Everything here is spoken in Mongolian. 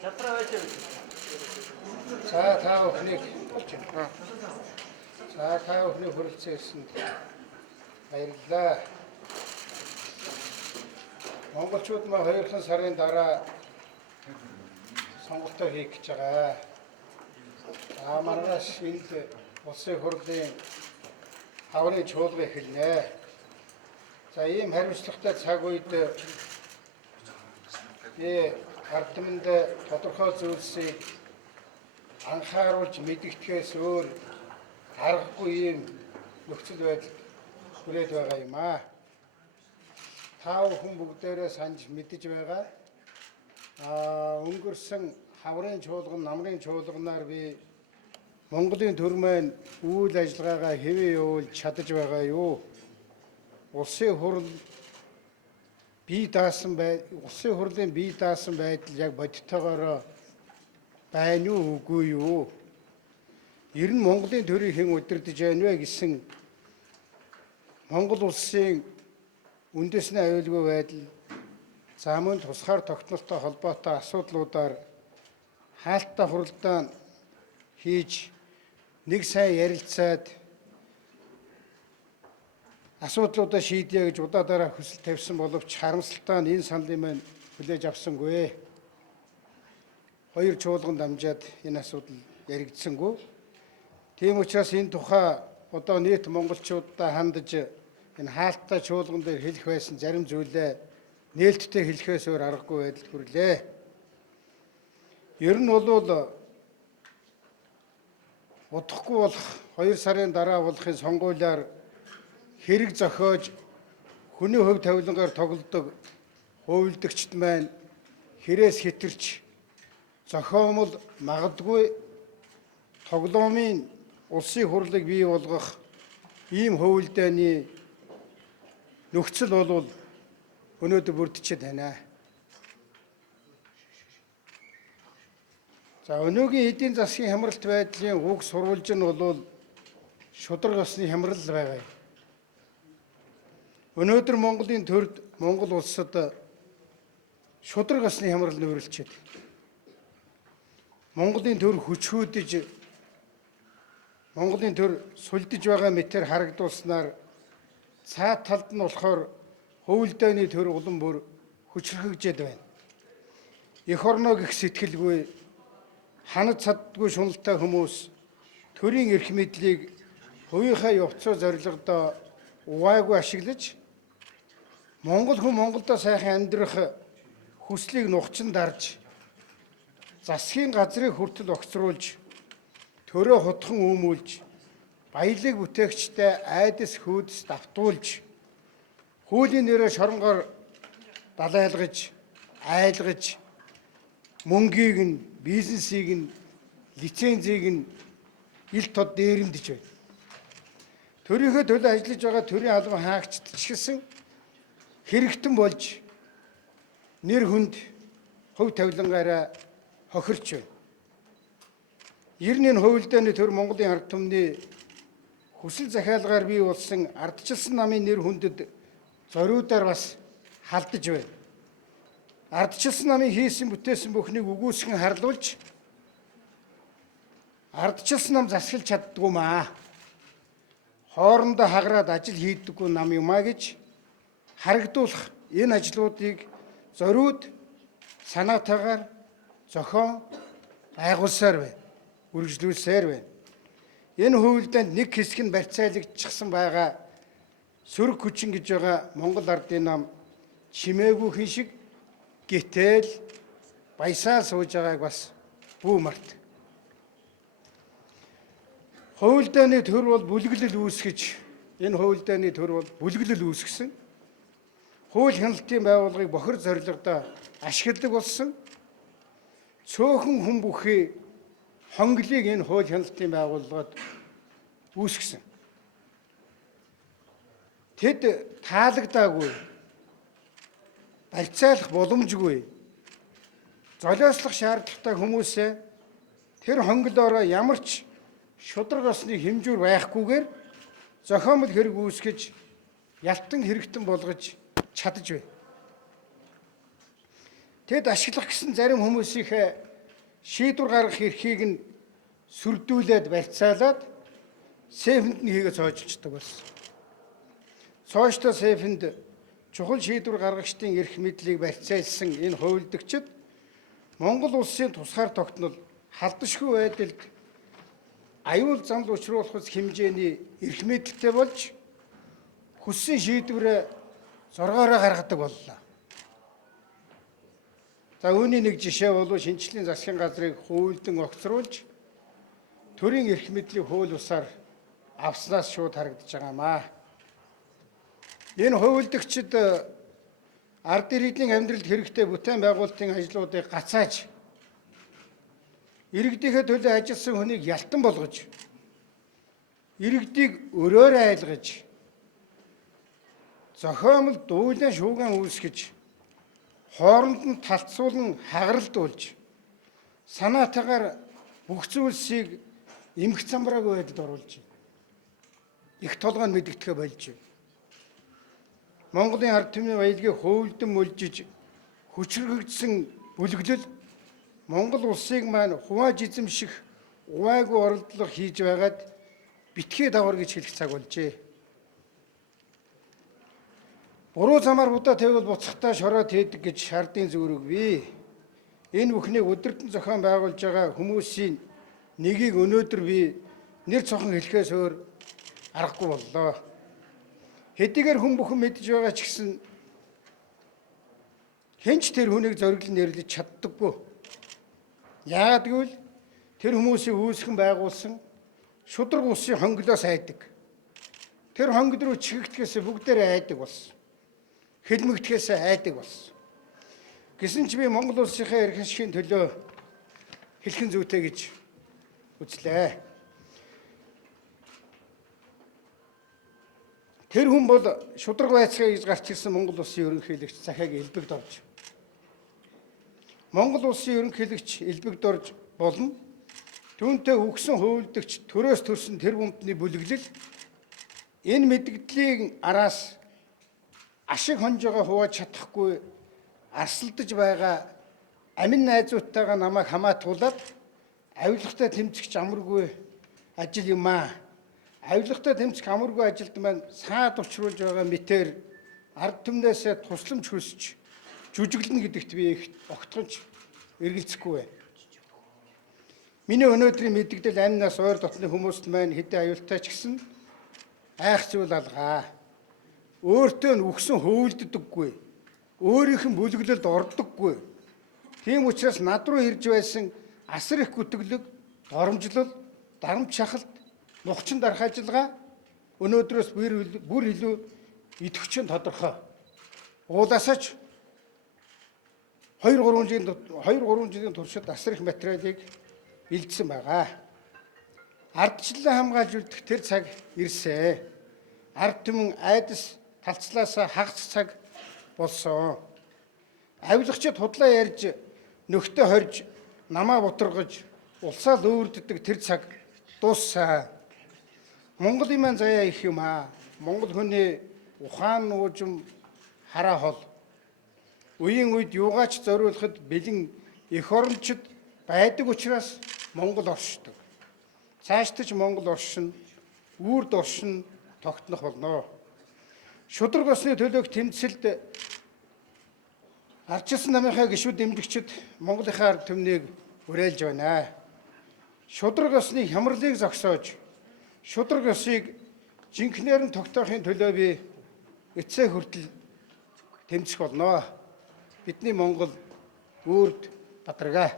За та бүхнийг за та бүхний хүрэлцэн ирсэнд баярлалаа. Монголчууд маа 2 сарын дараа сонголтоо хийх гэж байгаа. Маргааш энд улсын хурлын хаврын чуулга эхэлнэ. За ийм хариуцлагатай цаг үед ард түмэнд тодорхой зүйлсийг анхааруулж мэдгэдгээс өөр аргагүй ийм нөхцөл байдал хүрээд байгаа юм аа. Та бүхэн бүгдээрээ санаж мэдэж байгаа. Өнгөрсөн хаврын чуулган, намрын чуулганаар би Монголын төр маань үйл ажиллагаагаа хэвээ явуулж чадаж байгаа юу? Улсын хурлын бие даасан байдал яг бодитойгоор байна уу үгүй юу? Ер нь Монголын төрийг хэн удирдах байна вэ гэсэн Монгол улсын үндэсний аюулгүй байдал, за мөн тусгаар тогтнолтой холбоотой асуудлуудаар хаалттай хуралдаан хийж нэг сайн ярилцаад асуудлуудаа шийдье гэж удаадараа хүсэл тавьсан боловч харамсалтай нь энэ саналын маань хүлээж авсангүй. 2 чуулганд дамжаад энэ асуудал яригдсангүй. Тийм учраас энэ тухай одоо нийт монголчуудаа хандаж энэ хаалттай чуулган дээр хэлэх байсан зарим зүйлээ нээлттэй хэлэхээс өөр аргагүй байдалд хүрлээ. Ер нь бол удахгүй болох 2 сарын дараа болохын сонгуулиар хэрэг зохиож хүний хувь тавилангаар тоглодог хувилдагчд маань хэрээс хэтэрч зохиомол магадгүй тоглоомын улсын хурлыг бий болгох ийм хувилдааны нөхцөл бол өнөөдөр бүрдчихэд байна. За өнөөгийн эдийн засгийн хямралт байдлын уг сурвалж нь бол шударга ёсны хямрал байгаа юм. Өнөөдөр Монголын төрд Монгол улсад шударга ёсны хямрал нүүрэлчээд Монголын төр хүчрүүдж Монголын төр сулдж байгаа мэтэр харагдуулснаар цаад талд нь болохоор хувилдааны төр улам бүр хүчрхэгжээд байна. Эх орноо гэх сэтгэлгүй ханад цадгүй шуналтай хүмүүс төрийн эрх мэдлийг хувийнхаа явцоо зорилгодоо увайгүй ашиглаж Монгол хүн Монголдо сайхан амьдрах хүслийг нухчин дарж засгийн газрыг хүртэл огцруулж төрөө хутхан үүмүүлж баялаг бүтээгчтэй айдас хүйдэс давтуулж хуулийн нэрээр шоронгоор далайлгаж айлгаж мөнгийг нь бизнесийг нь лицензийг нь ил тод дээрэмдэж байна. Төрийнхөө төлөө ажиллаж байгаа төрийн албан хаагчид ч гэсэн хэрэгтэн болж нэр хүнд хувь тавилангаараа хохирч байна. Ер нь энэ хувилдааны төр Монголын ард түмний хүсэл захиалгаар бий болсон ардчилсан намын нэр хүндэд зориудаар бас халдаж байна. Ардчилсан намын хийсэн бүтээсэн бүхнийг үгүйсгэн харлуулж ардчилсан нам засгалж чаддгүй маа. Хоорондоо хаграад ажил хийдэггүй нам юмаа гэж харагдуулах энэ ажлуудыг зориуд санаатаагаар зохион байгуулсаар байна. Үргэлжлүүлсээр байна. Энэ хувилдаанд нэг хэсэг нь барьцаалагдчихсан байгаа сөрөг хүчин гэж байгаа Монгол ардын нам чимээгүй хэн шиг гэтэл баясаа сууж байгааг бас бүү март. Хувилдааны төр бол бүлэглэл үүсгэж энэ хувилдааны төр бол бүлэглэл үүсгэсэн. Хууль хяналтын байгууллагыг бохир зорилгодоо ашигладаг болсон. Цөөхөн хүн бүхий хонглыг энэ хууль хяналтын байгууллагад үүсгэсэн. Тэд таалагдаагүй, барьцаалах боломжгүй, золиослох шаардлагатай хүмүүсээ тэр хонглоороо ямар ч шударга ёсны хэмжүүр байхгүйгээр зохиомол хэрэг үүсгэж ялтан хэрэгтэн болгож чадаж байна. Тэд ашиглах гэсэн зарим хүмүүсийнхээ шийдвэр гаргах эрхийг нь сүрдүүлээд барьцаалаад СЭФ-нд нь хийгээ цоожилчдаг болсон. Цоочтой СЭФ-нд чухал шийдвэр гаргагчдын эрх мэдлийг барьцаалсан энэ хувилдагчид Монгол улсын тусгаар тогтнол халдшгүй байдалд аюул занал учруулах хэмжээний эрх мэдэлтэй болж хүссэн шийдвэрээ зургаараа гаргадаг боллоо. За үүний нэг жишээ бол шинжлэлийн засгийн газрыг хуульдан огцруулж төрийн эрх мэдлийг хууль бусаар авснаас шууд харагдаж байгаамаа. Энэ хувилдагчид ард иргэдийн амьдралд хэрэгтэй бүтээн байгуулалтын ажлуудыг гацааж иргэдийнхээ төлөө ажилласан хүнийг ялтан болгож иргэдийг өрөөрөө айлгаж зохиомл дуулан шууган үүсгэж хооронд нь талцуулан хагаралдуулж санаатаагаар бүх зүйлсийг эмх замбраагүй байдалд оруулж байна. Их толгойн мэдгэдэхэ болж байна. Монголын ард түмний баялагийг хуульдан мөлжиж хүчрхэгдсэн бүлэглэл Монгол улсыг маань хувааж эзэмших увайгүй оролдлого хийж байгаад битгий давар гэж хэлэх цаг болжээ. Буруу замаар удаа тэгвэл буцахтаа шороод хийдэг гэж ардын зүрэггүй. Энэ бүхнийг өдөртөн зохион байгуулж байгаа хүмүүсийн нэгийг өнөөдөр би нэр цохон хэлэхээс өөр аргагүй боллоо. Хэдийгээр хүн бүхэн мэдж байгаа ч гэсэн хэнч тэр хүнийг зориглон нэрлэж чаддаггүй. Яагад гэвэл тэр хүмүүсийг үүсгэн байгуулсан шудраг улсын хонглоос айдаг. Тэр хонгил руу чигэгдэхээс бүгдээрээ айдаг болсон. Хэлмэгдэхээс айдаг болсон. Гэсэн ч би Монгол улсынхаа эрх ашигын төлөө хэлхэн зүйтэй гэж үзлээ. Тэр хүн бол шудраг байцгаа гэж гарч ирсэн Монгол улсын ерөнхийлөгч захиаг элбэгд орж. Монгол улсын ерөнхийлөгч элбэгд орж болно. Түүнтэй үгсэн хувилдагч төрөөс төрсөн тэр бүмтны бүлэглэл энэ мэдгэдлийн араас ашиг хонжоогоо хувааж чадахгүй арсалдаж байгаа амин найзуудтайгаа намайг хамаатуулаад авилгатай тэмцэгч амаргүй ажил юм аа. Авилгатай тэмцэх амаргүй ажилд маань саад учруулж байгаа мэтэр ард түмнээс тусламж хүсч жүжиглэнэ гэдэгт би их огтхонч эргэлзэхгүй байна. Миний өнөөдрийн мэдгдэл амнаас ойр дотны хүмүүст маань хэдэн аюултай ч гэсэн айх зүйл алгаа. Өөртөө нь үгсэн хөвөлддөггүй. Өөрийнх нь бүлэглэлд ордоггүй. Тийм учраас над руу ирж байсан асар их гүтгэлэг, доромжлол, дарамт шахалт, нухчин дарах ажиллагаа өнөөдрөөс бүр илүү идэвхжин тодорхой. Уулаасаач 2-3 жилийн туршид асар их материалыг бэлдсэн байгаа. Ардчлалаа хамгаалж үлдэх тэр цаг ирсэн. Ард түмэн айдас талцлаасаа хагас цаг болсон. Авилгачид худлаа ярьж, нөхтө хорж, намаа бутаргаж, улсаа лөөрддөг тэр цаг дууссан. Монголын маань заяа их юм аа. Монгол хүний ухаан нуужим хараа хол. Үеийн үед юугаач зориулахад бэлэн эх орончид байдаг учраас Монгол оршдог. Цаашдаж Монгол оршин, үрд оршин тогтнох болно. Шудраг осны төлөөх тэмцэлд ардчилсан намынхаа гишүүд дэмжигчид Монголынхаа ард түмнийг уриалж байна. Шудраг осны хямралыг зогсоож, шудраг осыг жинхнээр нь тогтоохын төлөө би эцсээ хүртэл тэмцэх болно. Бидний Монгол үрд бадаргаа.